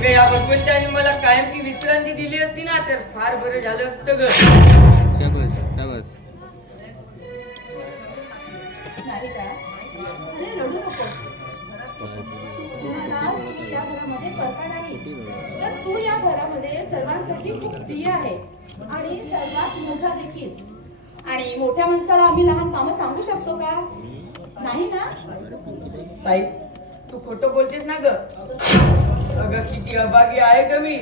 अगं या भगवंताने मला कायमची विश्रांती दिली असती ना तर फार बरं झालं असतं ग. रडू नको. या घरामध्ये परका नाही तर तू या घरामध्ये सर्वांसाठी खूप प्रिय आहे आणि सर्वात मोठा देखील. आणि मोठ्या माणसाला आम्ही लहान कामं सांगू शकतो का? नाही ना ताई, तू खोटं बोलतेस ना ग. अगं किती अभागी आहे ग मी.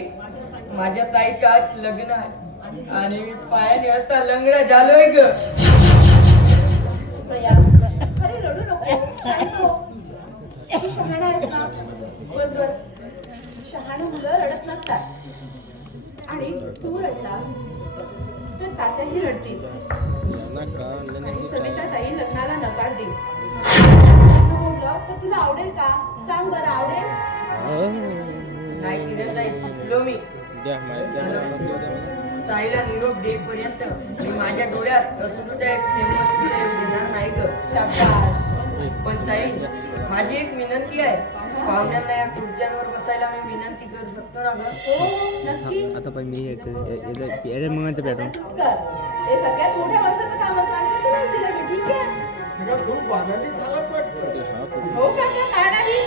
माझ्या ताईच्या आज लग्न आहे आणि मी पायाने असा लंगडा झालोय ग. अरे रडू नको. तू शहाणा आहेस ना. बरोबर, शहाणा मुलं रडत नसतात आणि तू रडला तर तात्याही रडतील आणि सविता ताई लग्नाला नकार देईल. म्हटलं तर तुला आवडेल का? सांग बरं, आवडेल? नाही किरण ताई, चुकलो मी. ताईला निरोप देईपर्यंत मी माझ्या डोळ्यात अश्रूचा एक थेंब सुद्धा येणार नाही ग. शाबास. पण ताई, माझी एक विनंती आहे. पाहुण्यांना या खुर्च्यांवर बसायला मी विनंती करू शकतो ना ग? हो नक्की. आता पण मी याच्या मुलांचं पॅटर्न हे सगळ्यात मोठ्या माणसाचं काम असतं आणि तुलाच दिलं मी. ठीक आहे. हो काका, काय नाही.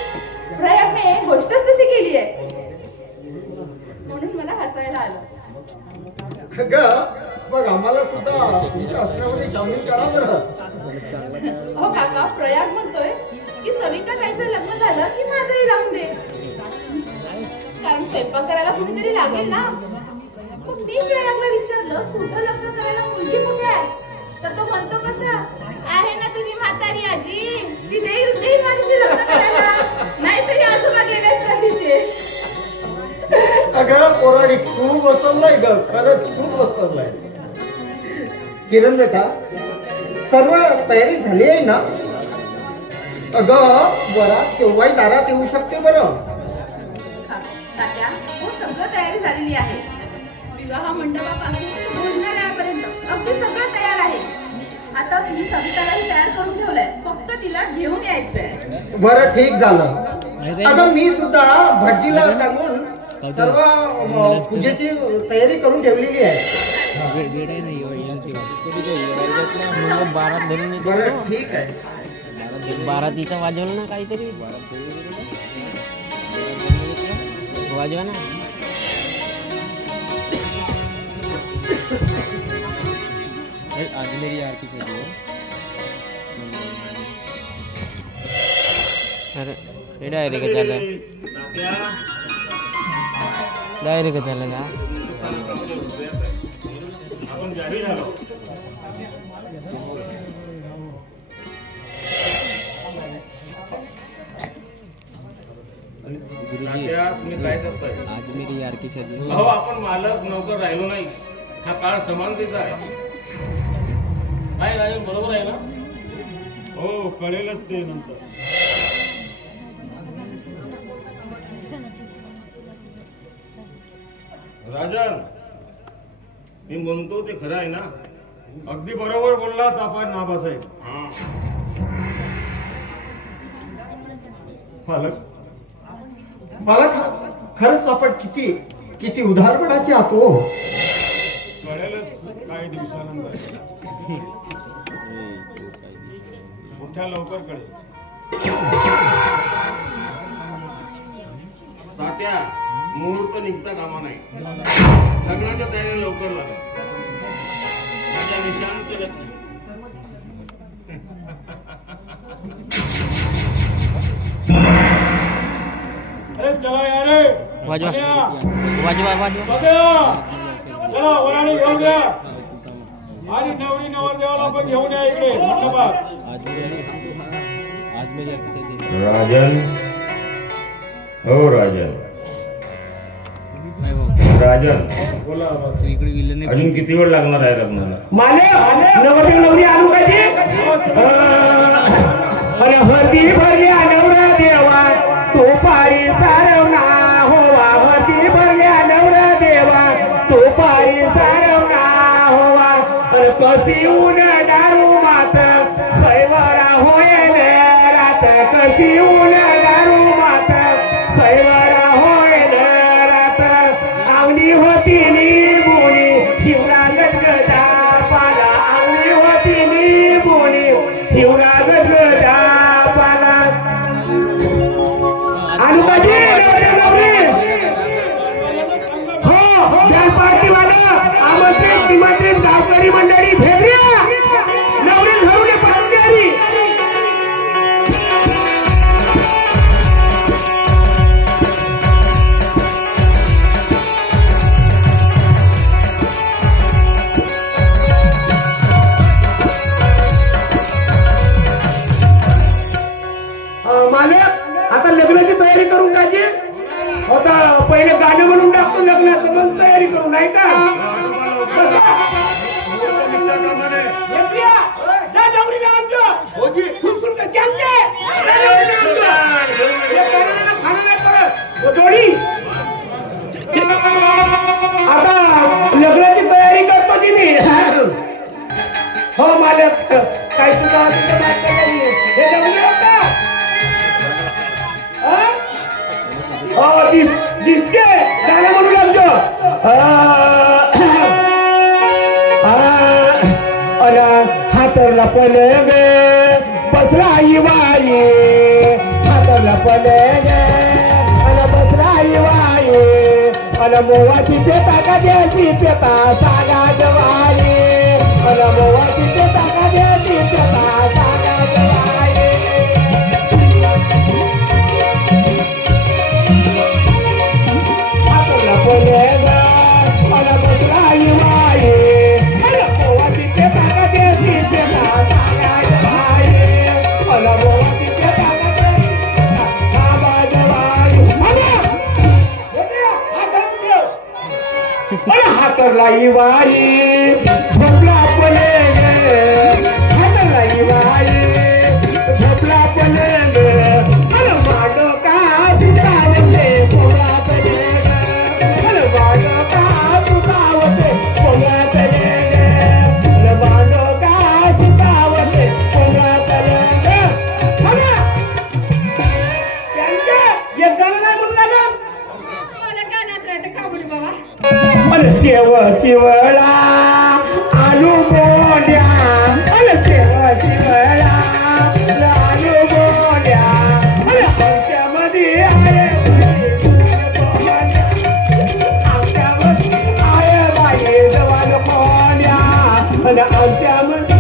प्रयागने गोष्टच तशी केली आहे म्हणून मला हसायला आलं. मग आम्हाला सुद्धा तुमच्या असण्यामध्ये सामील करा बरं. हो काका, प्रयाग म्हणतोय की सविता ताईचं लग्न झालं की माझंही लावून दे. कारण स्वयंपाक करायला कुणीतरी लागेल ना. मग मी प्रयागला विचारलं, तुझं लग्न करायला मुलगी कुठे आहे? तर तो म्हणतो कसा आहे ना तुझी म्हातारी आजी, ती देईल माझी लग्न करायला. नाहीतरी आजोबा गेले असतात तिचे. अगं पोराडी खूप बसवलाय ग, खरंच खूप बसवलाय. किरण बेटा, सर्व तयारी झाली आहे ना? अगं वरात केव्हाही दारात येऊ शकते बरं. तात्या, हो सगळं तयारी झालेली आहे. विवाह मंडपापासून भोजनालयापर्यंत अगदी सगळं तयार आहे. आता मी सवितालाही तयार करून ठेवलंय, फक्त तिला घेऊन यायचंय. बरं ठीक झालं. अगं मी सुद्धा भटजीला सांगून सर्व पूजेची तयारी करून ठेवलेली आहे. बरं ठीक आहे. 12 तिचा वाजवलं ना काहीतरी वाजवा ना. आज मेरी आरती चल रही है. अरे डायरेक्ट चल डायरेक्ट चल का आपण जाहीर झालो. तुम्ही काय करताय? आज मेरी आरती चल रही. अहो, आपण मालक नोकर राहिलो नाही. हा काळ समानतेचा आहे. काय राजन, बरोबर आहे ना? हो, कळेलच ते नंतर. राजन, मी म्हणतो ते खरं आहे ना? अगदी बरोबर बोललास आपण नाबासाहेब. मला खरंच आपण किती किती उदारपणाचे आहात हो. कळेलच काही दिवसानंतर. मोठ्या लवकर कळेल. तात्या, मुहूर्त निघता कामा नाही. लग्नाच्या तयारी लवकर लागेल. माझ्या निशांत लग्न. अरे चला यार, वाजवा वाजवा वाजवा. चला वराणी घेऊन द्या आणि नवरी नवरदेवाला पण घेऊन या इकडे मंडपात. आज मेरी आरती चल. राजन, हो राजन. राजन, बोला. तू इकडे गेले नाही. अजून किती वेळ लागणार आहे लग्नाला? माले नवरदेव नवरी आणू का जी? अरे हरती भरल्या नवरा देवा तो पारी सारवना होवा. हरती भरल्या नवरा देवा तो पारी सारवना होवा. अरे कशी ऊन दारू मात सैवरा होईल रात. कशी ऊन दारू मात सैवरा होईल पहिले गाणं म्हणून टाकतो लग्नाचं, मग तयारी करू नाही का? आता लग्नाची तयारी करतो की मी. हो मालक, काय तुझा हे जमले होता? हो दिसते गाणं म्हणू लागतो. हातरला पलंग बसला आई बाई, हातरला पलंग बसला आई बाई, अन मोवाची पेता का द्यायची पेता सागा जवाई, अन मोवाची पेता का द्यायची पेता सागा जवाई. हातरला पलंग बसला आई बाई, मोवाची पेता का द्यायची पेता सागा जवाई, अन मोवाची पेता का द्यायची सागा जवाई. अरे हातरला बाई झोपला पलंग, हातरला बाई झोपला पलंग, अरे मांडो का सुतावते पोळा पलंग, अरे मांडो का सुतावते पोळा पलंग, अरे मांडो का सुतावते पोळा पलंग. एक जण नाही म्हणला ना अरे शेवची वळा आलू बोंड्या, अरे शेवची वळा आलू बोंड्या, अरे आमच्यामध्ये आहे आमच्यामध्ये आहे बाई जवान कोंड्या, अरे आमच्यामध्ये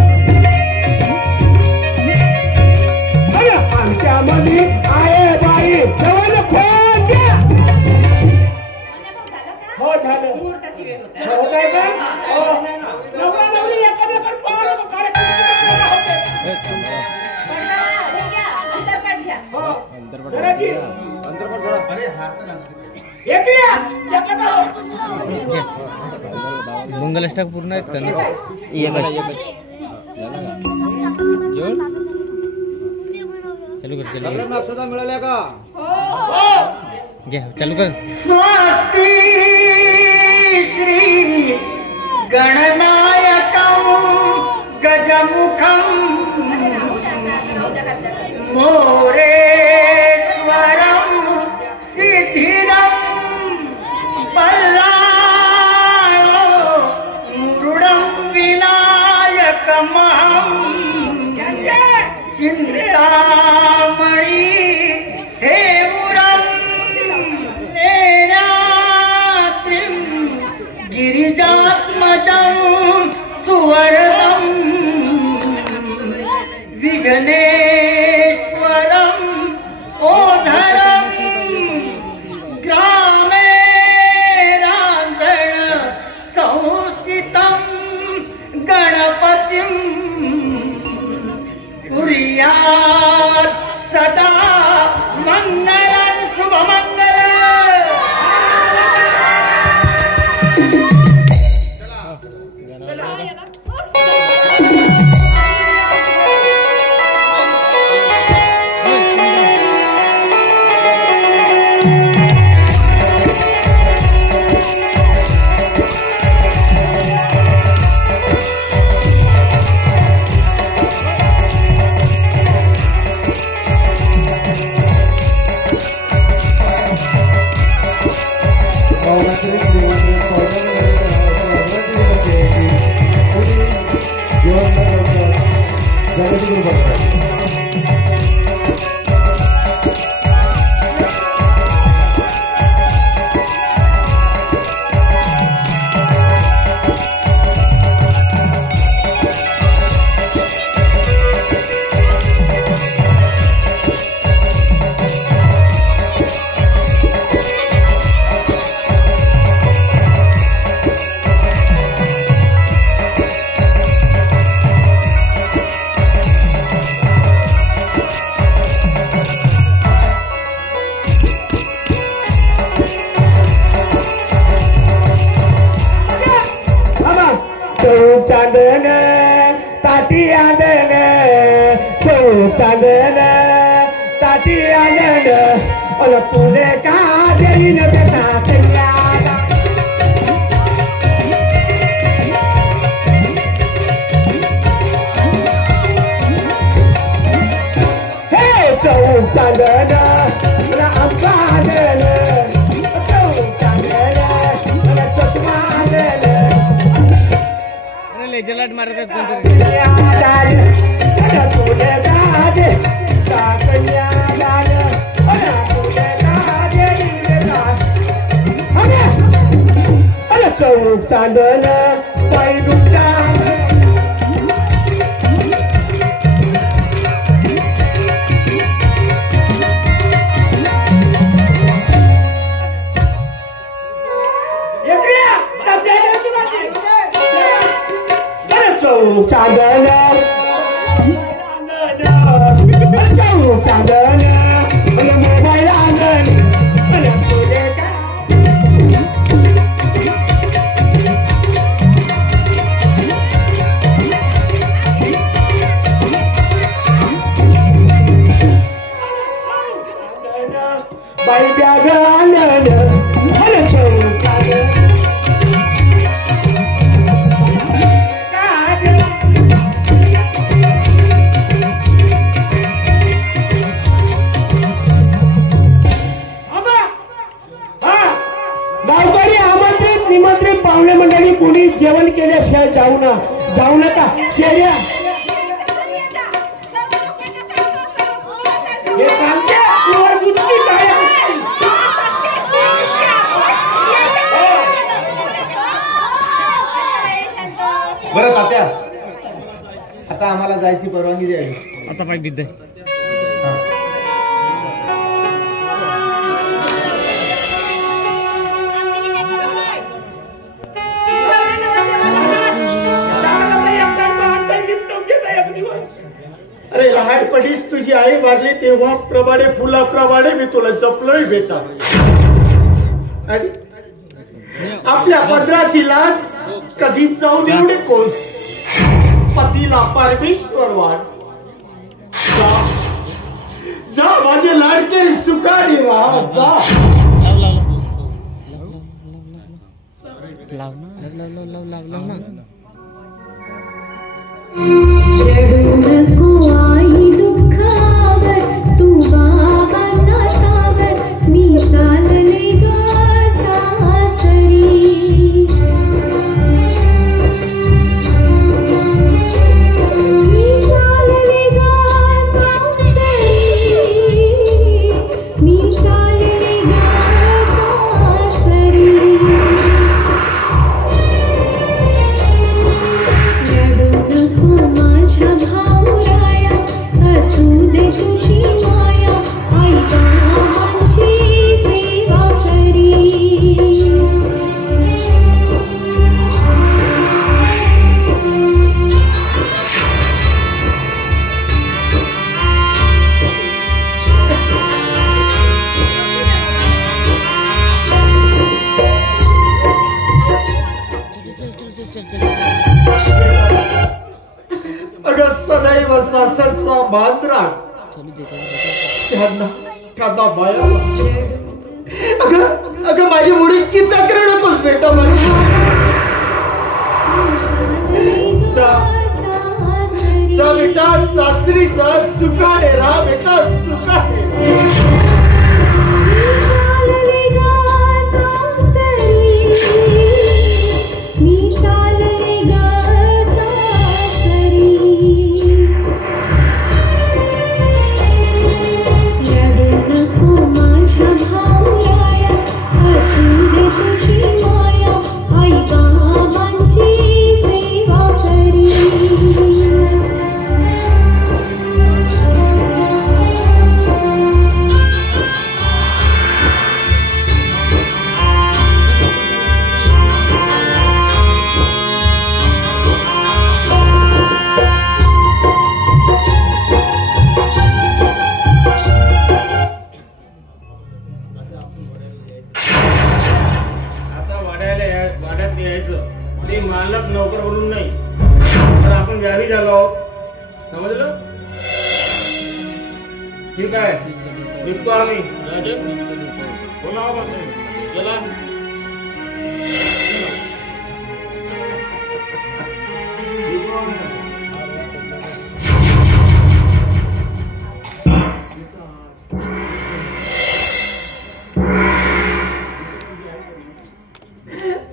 आहे बाई जवान कोंड्या. हो झालं. मुहूर्ताची वेळ होते. हो काय का? हो. नवरा नवरी एकामेकावर पाहून नको कार्यक्रम होते. हो. जरा की. येते या. मंगलाष्टक पूर्ण आहेत का ना? एकच. चालू कर, चालू कर. अक्षता मिळाल्या का? घ्या, चालू कर. स्वस्ति श्री गणनायकं गजमुखं मोरेश्वरं सिद्धिदं पल्लाळो मुरुडं विनायकमहं चिन्तामणि देवुरं नेरात्रिं गिरिजात्मजं सुवर्णं विघ्नेश्वरं ओधरं ग्रामे रांजण संस्थितं गणपतिं कुर्यात् सदा मंगलं शुभमंगल. ताटी आनंद चौक चांदन ताटी आनंद अन तुले का देईन बेटा कल्याण हे चौक चांदन आंबा आनंद चौक चांदन चष्मा आनंद लेजलाट मारत आहेत कोणतरी चौक चांदन पाय दुसऱ्या चौक चांदन चौक चांदन मोबाईल आंगण तुझे बाई ब्याग आनंद चौक चांदन निमंत्रित पाहुणे मंडळी कोणी जेवण केल्याशिवाय जाऊ नका शेऱ्या हे सांगते बरं तात्या आता आम्हाला जायची परवानगी द्यावी. आता पाय बिद्द अरे लहानपणीच तुझी आई वारली तेव्हा प्रमाणे फुलाप्रमाणे मी तुला जपलोय बेटा. आणि आपल्या पदराची लाज कधी जाऊ देऊ नकोस. पतीला परमेश्वर वाढ. जा माझे लाडके सुखाने राहा जा. लाव ना रडू नको आई दुःखावर तू बाबांना सावर मी चालले ग सासरी. मी चालले ग सासरी. मी चालले ग सासरी. नको माझ्या भावराया असू दे तुझी माया आई बाबांची सेवा करी. अगं सदैव सासरचा बांद्रा त्यांना बायाला. अगं माझी मुळी चिंता करू नकोस बेटा. माझी जा बेटा सासरी जा. सुखाने राहा बेटा सुखाने. वाड्यात यायचं ते मालक नोकर म्हणून नाही तर आपण व्याधी झालो आहोत. समजलं? ठीक आहे, निघतो आम्ही. बोला बाबा, चला.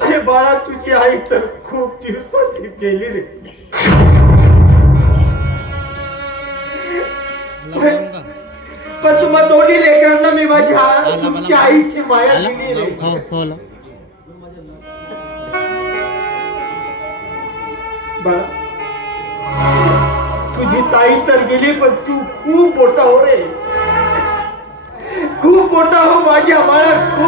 अरे बाळा, तुझी आई तर खूप दिवसाची गेली रे. पण तुम्हा दोन्ही लेकरांना मी माझ्या तुमच्या आईची माया दिली रे. बाळा, तुझी ताई तर गेली, पण तू खूप मोठा हो रे, खूप मोठा हो माझ्या बाळा, खूप